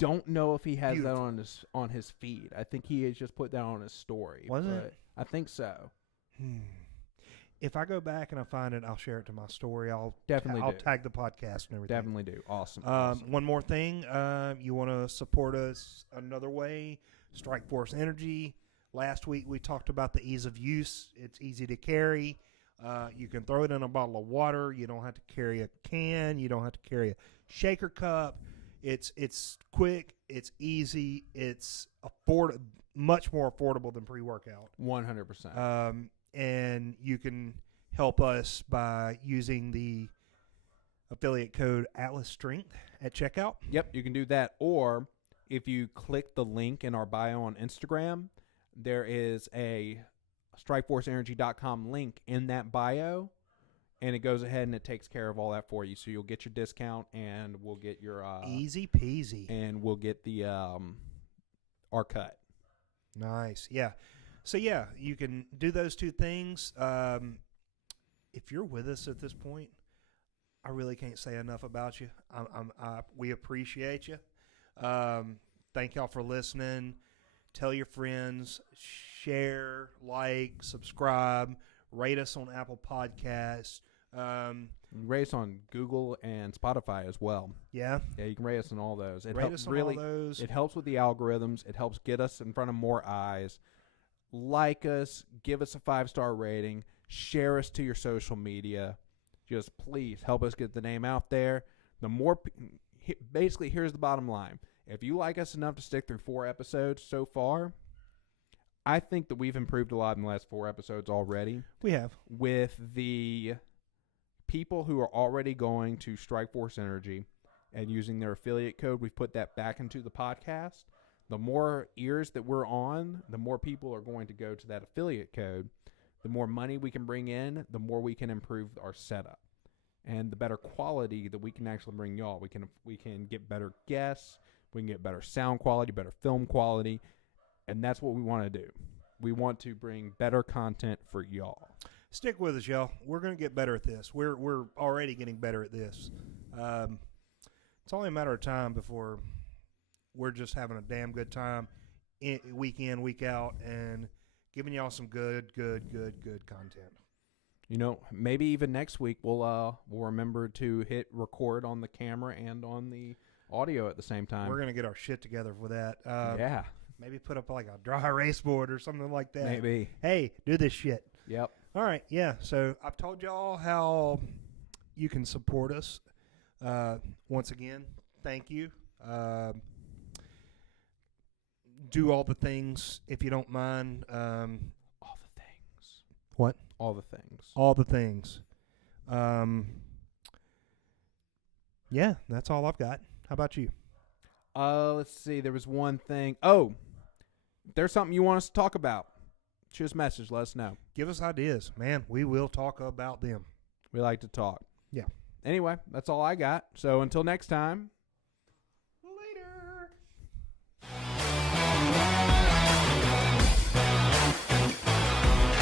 don't know if he has beautiful. that on his feed. I think he has just put that on his story. Was it? I think so. If I go back and I find it, I'll share it to my story. I'll Definitely I'll do. tag the podcast and everything. Definitely do. Awesome. One more thing. You want to support us another way, Strike Force Energy. Last week we talked about the ease of use. It's easy to carry. You can throw it in a bottle of water. You don't have to carry a can. You don't have to carry a shaker cup. It's quick. It's easy. It's much more affordable than pre-workout. 100%. And you can help us by using the affiliate code Atlas Strength at checkout. Yep, you can do that. Or if you click the link in our bio on Instagram, there is a StrikeForceEnergy.com link in that bio, and it goes ahead and it takes care of all that for you. So you'll get your discount, and we'll get your easy peasy, and we'll get the our cut. Nice, yeah. So yeah, you can do those two things. If you're with us at this point, I really can't say enough about you. We appreciate you. Thank y'all for listening. Tell your friends, share, like, subscribe, rate us on Apple Podcasts. Rate us on Google and Spotify as well. Yeah? Yeah, you can rate us on all those. Rate us on all those. It helps with the algorithms. It helps get us in front of more eyes. Like us. Give us a 5-star rating. Share us to your social media. Just please help us get the name out there. The more, basically, here's the bottom line. If you like us enough to stick through 4 episodes so far, I think that we've improved a lot in the last 4 episodes already. We have. With the people who are already going to Strike Force Energy and using their affiliate code, we've put that back into the podcast. The more ears that we're on, the more people are going to go to that affiliate code. The more money we can bring in, the more we can improve our setup. And the better quality that we can actually bring y'all. We can get better guests. We can get better sound quality, better film quality. And that's what we want to do. We want to bring better content for y'all. Stick with us, y'all. We're going to get better at this. We're already getting better at this. It's only a matter of time before we're just having a damn good time week in, week out, and giving y'all some good content. You know, maybe even next week we'll remember to hit record on the camera and on the audio at the same time. We're gonna get our shit together for that. Yeah, Maybe put up like a dry erase board or something like that. maybe. Hey, do this shit. Yep. All right, yeah. So I've told y'all how you can support us. Once again, thank you. Do all the things if you don't mind. All the things. What? All the things. All the things. Yeah, that's all I've got. How about you? Let's see. There was one thing. Oh, if there's something you want us to talk about, shoot us a message. Let us know. Give us ideas, man. We will talk about them. We like to talk. Yeah. Anyway, that's all I got. So until next time,